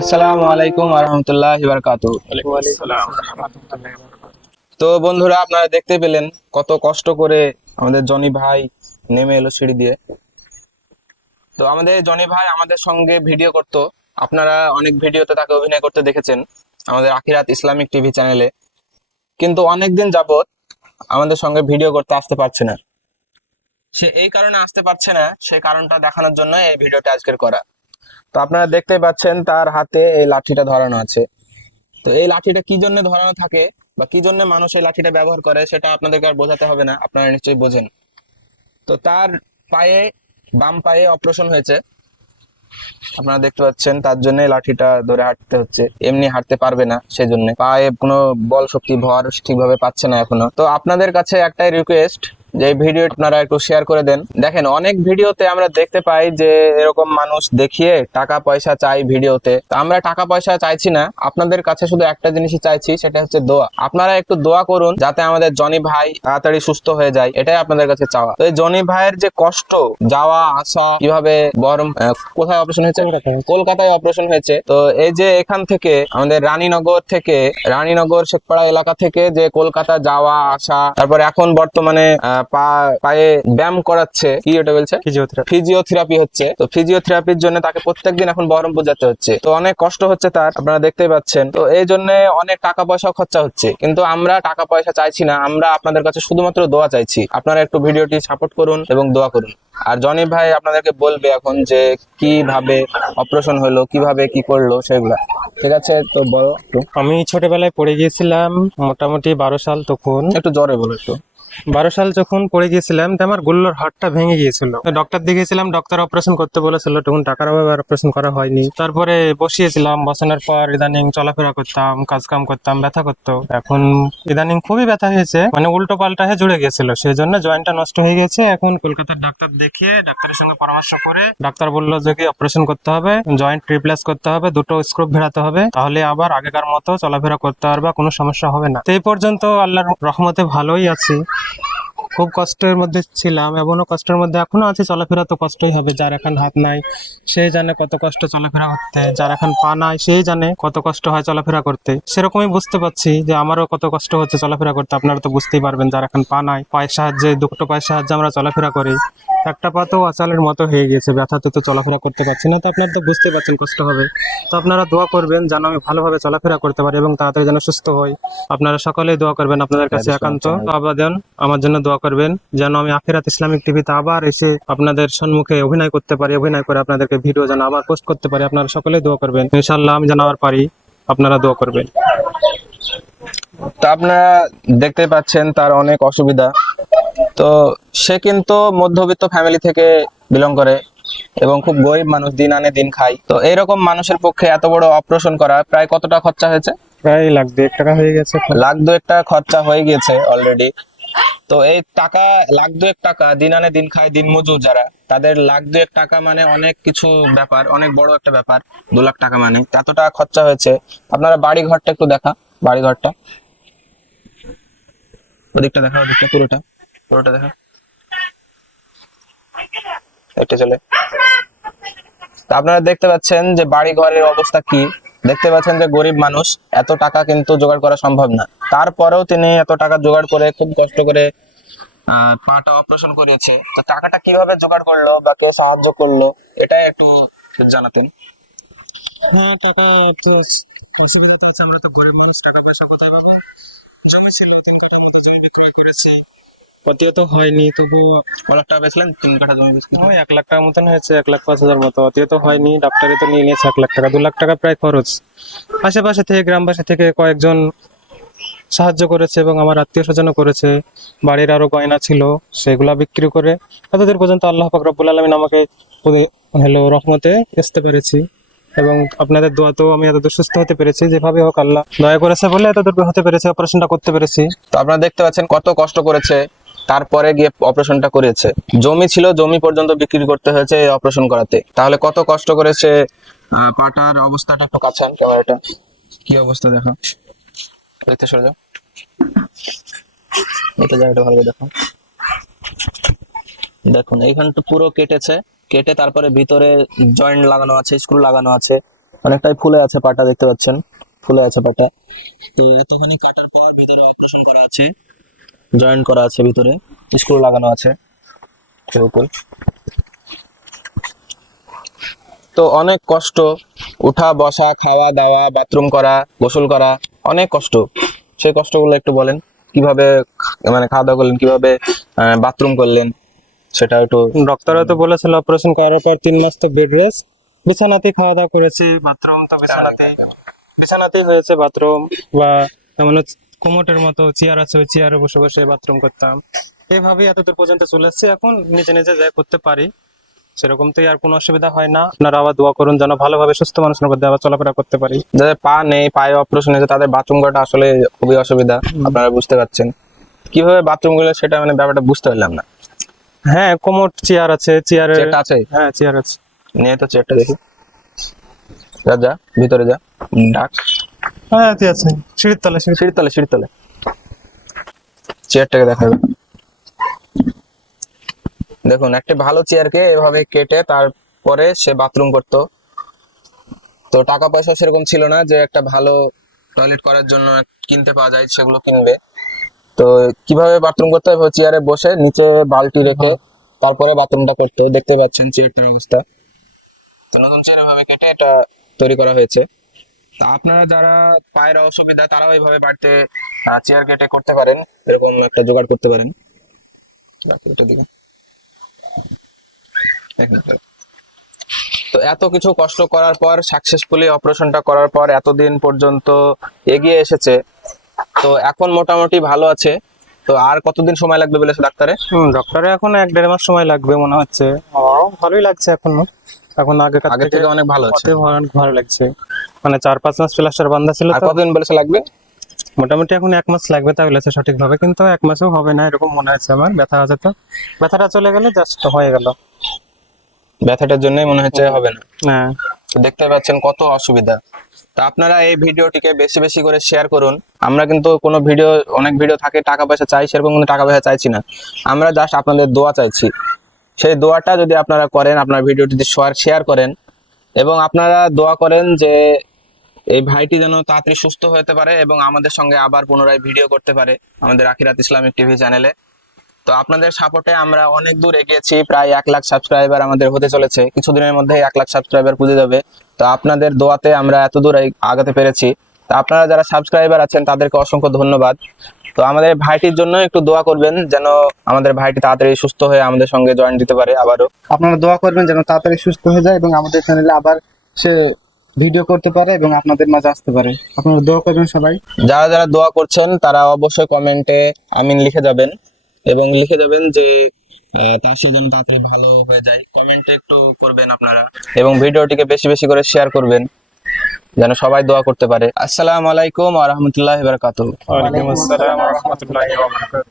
আসসালামু আলাইকুম আরহামতুল্লাহ বারকাতু তো বন্ধুরা আপনারা দেখতে পেলেন কত কষ্ট করে আমাদের জনি ভাই নেমে এলো সিঁড়ি দিয়ে। তো আমাদের জনি ভাই আমাদের সঙ্গে ভিডিও করতো। আপনারা অনেক ভিডিওতে তাকে অভিনয় করতে দেখেছেন আমাদের আখিরাত ইসলামিক টিভি চ্যানেলে। কিন্তু অনেকদিন যাবত আমাদের সঙ্গে ভিডিও করতে আসতে পারছে না। সে এই কারণে আসতে পারছে না সেই কারণটা দেখানোর জন্য এই ভিডিওটা আজকের করা। তো আপনারা দেখতে পাচ্ছেন তার হাতে এই লাঠিটা ধরানো আছে। তো এই লাঠিটা কি জন্য ধরানো থাকে বা কি জন্য মানুষ এই লাঠিটা ব্যবহার করে সেটা আপনাদেরকে আর বোঝাতে হবে না, আপনারা নিশ্চয়ই বোঝেন। তো তার পায়ে, বাম পায়ে অপারেশন হয়েছে। আপনারা দেখতে পাচ্ছেন তার জন্য লাঠিটা ধরে হাঁটতে হচ্ছে। এমনি হাঁটতে পারবে না সেজন্য। পায়ে কোনো বল শক্তি ভর ঠিকভাবে পাচ্ছে না এখনও। তো আপনাদের কাছে একটাই রিকোয়েস্ট যে ভিডিও আপনারা একটু শেয়ার করে দেন। দেখেন অনেক ভিডিওতে আমরা দেখতে পাই যে এরকম মানুষ দেখিয়ে টাকা পয়সা চাই ভিডিওতে। তো আমরা টাকা পয়সা চাইছি না। আপনাদের কাছে শুধু একটা জিনিসই চাইছি সেটা হচ্ছে দোয়া। আপনারা একটু দোয়া করুন যাতে আমাদের জনি ভাই তাড়াতাড়ি সুস্থ হয়ে যায়। এটাই আপনাদের কাছে চাওয়া। তো এই জনি ভাইয়ের যে কষ্ট যাওয়া আসা কীভাবে বহরম আহ, কোথায় অপারেশন হয়েছে? কলকাতায়। অপারেশন হয়েছে। তো এই যে এখান থেকে আমাদের রানীনগর থেকে রানীনগর শেখপাড়া এলাকা থেকে যে কলকাতা যাওয়া আসা তারপর এখন বর্তমানে পা- পায়ে ব্যায়াম করাচ্ছে কি ওটা বলছে? ফিজিওথেরাপি ফিজিওথেরাপি হচ্ছে। তো ফিজিওথেরাপির জন্য তাকে প্রত্যেকদিন এখন বহরমপুর যেতে হচ্ছে। তো অনেক কষ্ট হচ্ছে তার আপনারা দেখতেই পাচ্ছেন। তো এই জন্য অনেক টাকা পয়সা খরচা হচ্ছে। কিন্তু আমরা টাকা পয়সা চাইছি না আমরা আপনাদের কাছে শুধুমাত্র দোয়া চাইছি। আপনারা একটু ভিডিওটি সাপোর্ট করুন এবং দোয়া করুন। আর জনি ভাই আপনাদেরকে বলবে এখন যে কীভাবে অপারেশন হলো কীভাবে কি করল সেগুলা। ঠিক আছে তো বলো আমি ছোটবেলায় পড়ে গিয়েছিলাম মোটামুটি বারো সাল তখন। একটু জ্বরে বলো একটু। বারো সাল যখন পড়ে গিয়েছিলাম, তো আমার গুল্লোর হাটটা ভেঙে গিয়েছিল। ডক্টর দেখিয়েছিলাম ডক্টর অপারেশন করতে বলেছিল, তখন টাকার অভাবে অপারেশন করা হয়নি। তারপরে বসিয়েছিলাম, বসানোর পর ইদানিং চলাফেরা করতাম কাজ কাম করতাম, ব্যথা করতো। এখন ইদানিং খুবই ব্যথা হয়েছে মানে উল্টো পাল্টা হয়ে জুড়ে গেছিল সেই জন্য জয়েন্টটা নষ্ট হয়ে গেছে এখন কলকাতার ডাক্তার দেখিয়ে ডাক্তারের সঙ্গে পরামর্শ করে ডাক্তার বলল যে কি অপারেশন করতে হবে জয়েন্ট রিপ্লেস করতে হবে, দুটো স্ক্রুপ ভেড়াতে হবে, তাহলে আবার আগেকার মতো চলাফেরা করতে পারবা কোনো সমস্যা হবে না। তো এই পর্যন্ত আল্লাহর রহমতে ভালোই আছি। খুব কষ্টের মধ্যে ছিলাম, এমনও কষ্টের মধ্যে এখনও আছে, চলাফেরা তো কষ্টই হবে, যার এখন হাত নাই, সে জানে কত কষ্ট চলাফেরা করতে, যার এখন পা নাই, সেই জানে কত কষ্ট হয় চলাফেরা করতে। সেরকমই বুঝতে পারছি যে আমারও কত কষ্ট হচ্ছে চলাফেরা করতে, আপনারা তো বুঝতেই পারবেন, যার এখন পা নাই, পায়ের সাহায্যে, দুটো পায়ের সাহায্যে আমরা চলাফেরা করি। একটা পা তো অচালের মতো হয়ে গেছে ব্যথাতে তো চলাফেরা করতে পারছি না তো আপনার তো বুঝতে পারছেন কষ্ট হবে। তো আপনারা দোয়া করবেন যেন আমি ভালোভাবে চলাফেরা করতে পারি এবং তাড়াতাড়ি যেন সুস্থ হই। আপনারা সকলেই দোয়া করবেন আপনাদের কাছে একান্ত। আবেদন আমার জন্য দোয়া করবেন যেন আমি আখিরাত ইসলামিক টিভিতে আবার এসে আপনাদের সম্মুখে অভিনয় করতে পারি অভিনয় করে আপনাদেরকে ভিডিও যেন আবার পোস্ট করতে পারি। আপনারা সকলেই দোয়া করবেন। ইনশাল্লাহ আমি যেন আবার পারি আপনারা দোয়া করবেন। তা আপনারা দেখতে পাচ্ছেন তার অনেক অসুবিধা। তো সে কিন্তু মধ্যবিত্ত ফ্যামিলি থেকে বিলং করে এবং খুব গরিব মানুষ দিন আনে দিন খায়। তো এরকম মানুষের পক্ষে এত বড় অপারেশন করা প্রায় কতটা খরচা হয়েছে? প্রায় লাখ দুয়েক টাকা হয়ে গেছে। লাখ দুয়েক টাকা খরচা হয়ে গেছে অলরেডি তো এই টাকা লাখ দুয়েক টাকা দিন আনে দিন খায় দিন মজুর যারা তাদের লাখ দুয়েক টাকা মানে অনেক কিছু ব্যাপার অনেক বড় একটা ব্যাপার দু লাখ টাকা মানে। এত টাকা খরচা হয়েছে। আপনারা বাড়ি ঘরটা একটু দেখা বাড়ি ঘরটা ওদিকটা দেখা ওদিকটা পুরোটা। পুরোটা দেখা। এটা চলে। আপনারা দেখতে পাচ্ছেন যে বাড়ি ঘরের অবস্থা কি? দেখতে পাচ্ছেন যে গরিব মানুষ এত টাকা কিন্তু জোগাড় করা সম্ভব না। তারপরেও তিনি এত টাকা জোগাড় করে খুব কষ্ট করে পাটা অপারেশন করিয়েছে। তো টাকাটা কীভাবে জোগাড় করল বা কেউ সাহায্য করল এটাই একটু জানাতেন। হ্যাঁ টাকা অসুবিধা তো আমরা তো গরিব মানুষ টাকা পয়সা কোথায় পাবো? জমি ছিল তিন কাঠা মতো জমি বিক্রি করেছি। অতিও তো হয়নি তবু ক লাখ টাকা পেয়েছিলেন তিন কাঠা জমি ওই এক লাখ টাকার মতন হয়েছে এক লাখ পাঁচ হাজার মতো। অতিও তো হয়নি ডাক্তারে তো নিয়ে নিয়েছে এক লাখ টাকা দু লাখ টাকা প্রায় খরচ। আশেপাশে থেকে গ্রামবাসী থেকে কয়েকজন সাহায্য করেছে এবং আমার আত্মীয় স্বজনও করেছে। বাড়ির আরও গয়না ছিল সেগুলা বিক্রি করে এতদূর পর্যন্ত আল্লাহ পাক রব্বুল আলমিন আমাকে হলো রহমতে আসতে পেরেছি। এবং আপনাদের দোয়াতেও আমি এতদূর সুস্থ হতে পেরেছি যেভাবে হোক আল্লাহ দয়া করেছে বলে এতদূর হতে পেরেছি অপারেশনটা করতে পেরেছি। তো আপনারা দেখতে পাচ্ছেন কত কষ্ট করেছে। তারপরে গিয়ে অপারেশনটা করেছে। জমি ছিল, জমি পর্যন্ত বিক্রি করতে হয়েছে এই অপারেশন করাতে। তাহলে কত কষ্ট করেছে পাটার অবস্থাটা একটু কাছান ক্যামেরাটা। কি অবস্থা দেখো? দেখতে সরে যাও। এটা জায়গাটা ভালো দেখো। দেখুন এইখানটা পুরো কেটেছে। কেটে তারপরে ভিতরে জয়েন্ট লাগানো আছে স্ক্রু লাগানো আছে। অনেকটাই ফুলে আছে পাটা, দেখতে পাচ্ছেন? ফুলে আছে পাটা। তো এতখানি কাটার পর ভিতরে অপারেশন করা আছে। জয়েন্ট করা আছে ভিতরে। স্ক্রু লাগানো আছে। এরকম তো অনেক কষ্ট। উঠা বসা খাওয়া দাওয়া বাথরুম করা গোসল করা অনেক কষ্ট। সেই কষ্টগুলো একটু বলেন। কীভাবে মানে খাওয়া দাওয়া করলেন কীভাবে বাথরুম করলেন সেটা একটু ডক্টরও তো বলেছিল অপারেশন করার পর তিন মাস তো বেড রেস্ট বিছানাতে খাওয়া দাওয়া করেছে বাথরুম তো বিছানাতে বিছানাতেই। হয়েছে বাথরুম বা কোমোটের মতো চেয়ার আছে ওই চেয়ারে বসে বসে বাথরুম করতাম। এইভাবেই এতদূর পর্যন্ত চলে এসেছি। এখন নিজে নিজে যাই করতে পারি সেরকম তো আর কোনো অসুবিধা হয় না। আপনারা আবার দোয়া করুন যেন ভালোভাবে সুস্থ মানুষের মধ্যে আবার চলাফেরা করতে পারি। যাদের পা নেই পায়ে অপারেশন হয়েছে তাদের বাথরুম করাটা আসলে খুবই অসুবিধা। আপনারা বুঝতে পারছেন। কীভাবে বাথরুমগুলো সেটা মানে ব্যাপারটা বুঝতে পারলাম না। হ্যাঁ কোমোট চেয়ার আছে চেয়ারটা আছে? হ্যাঁ চেয়ার আছে। নিয়ে তো চেয়ারটা দেখি। যা যা ভিতরে যা। ডাক। হ্যাঁ আছে। সিঁড়ির তলে চেয়ারটাকে দেখাবে দেখুন। একটা ভালো চেয়ারকে এভাবে কেটে তারপরে সে বাথরুম করতো। তো টাকা পয়সা সেরকম ছিল না যে একটা ভালো টয়লেট করার জন্য কিনতে পাওয়া যায়, সেগুলো কিনবে। তো কীভাবে বাথরুম করতে হয়? চেয়ারে বসে নিচে বালতি রেখে তারপরে বাথরুমটা করতো। দেখতে পাচ্ছেন চেয়ারটার অবস্থা। তো নতুন চেয়ার এভাবে কেটে এটা তৈরি করা হয়েছে। আপনারা যারা পায়ের অসুবিধা তারাও এইভাবে বাড়িতে চেয়ার কেটে করতে পারেন। এরকম একটা জোগাড় করতে পারেন। তো এত কিছু কষ্ট করার পর সাকসেসফুলি অপারেশনটা করার পর এতদিন পর্যন্ত এগিয়ে এসেছে। তো এখন মোটামুটি ভালো আছে। তো আর কতদিন সময় লাগবে বলেছে ডাক্তারে? হুম ডক্টরে এখন এক দেড় মাস সময় লাগবে মনে হচ্ছে। আমারও ভালোই লাগছে এখন। এখন আগে আগে থেকে অনেক ভালো আছে অনেক ভালো লাগছে। মানে চার পাঁচ মাস প্লাস্টার বান্ধা ছিল আর কতদিন বলেছে লাগবে? মোটামুটি এখন এক মাস লাগবে তাই বলেছে সঠিকভাবে কিন্তু এক মাসও হবে না এরকম মনে হচ্ছে আমার ব্যথা আছে তো। ব্যথাটা চলে গেলে জাস্ট হয়ে গেল। ব্যথাটার জন্যই মনে হচ্ছে হবে না। হ্যাঁ। তো দেখতে পাচ্ছেন কত অসুবিধা। তো আপনারা এই ভিডিওটিকে বেশি বেশি করে শেয়ার করুন। আমরা কিন্তু কোনো ভিডিও অনেক ভিডিও থাকে টাকা পয়সা চাই সেরকম কোনো টাকা পয়সা চাইছি না। আমরা জাস্ট আপনাদের দোয়া চাইছি। সেই দোয়াটা যদি আপনারা করেন আপনার ভিডিওটি শেয়ার শেয়ার করেন এবং আপনারা দোয়া করেন যে এই ভাইটি যেন তাড়াতাড়ি সুস্থ হতে পারে এবং আমাদের সঙ্গে আবার পুনরায় ভিডিও করতে পারে আমাদের আখিরাত ইসলামিক টিভি চ্যানেলে। তো আপনাদের সাপোর্টে আমরা অনেক দূর এগিয়েছি, প্রায় এক লাখ সাবস্ক্রাইবার আমাদের হতে চলেছে। কিছুদিনের মধ্যে এক লাখ সাবস্ক্রাইবার পুজো যাবে। তো আপনাদের দোয়াতে আমরা এত দূর আগাতে পেরেছি। তো আপনারা যারা সাবস্ক্রাইবার আছেন, তাদেরকে অসংখ্য ধন্যবাদ। তো আমাদের ভাইটির জন্য একটু দোয়া করবেন যেন আমাদের ভাইটি তাড়াতাড়ি সুস্থ হয়ে আমাদের সঙ্গে জয়েন দিতে পারে আবারও। আপনারা দোয়া করবেন যেন তাড়াতাড়ি সুস্থ হয়ে যায় এবং আমাদের চ্যানেলে আবার সে ভিডিও করতে পারে এবং আপনাদের মাঝে আসতে পারে। আপনারা দোয়া করবেন সবাই। যারা যারা দোয়া করছেন তারা অবশ্যই কমেন্টে আমিন লিখে যাবেন এবং লিখে যাবেন যে আহ, তার সে যেন তাড়াতাড়ি ভালো হয়ে যায়। কমেন্টে একটু করবেন আপনারা এবং ভিডিওটিকে বেশি বেশি করে শেয়ার করবেন যেন সবাই দোয়া করতে পারে। আসসালামু আলাইকুম আ রহমতুল্লাহ বারকাতুহ।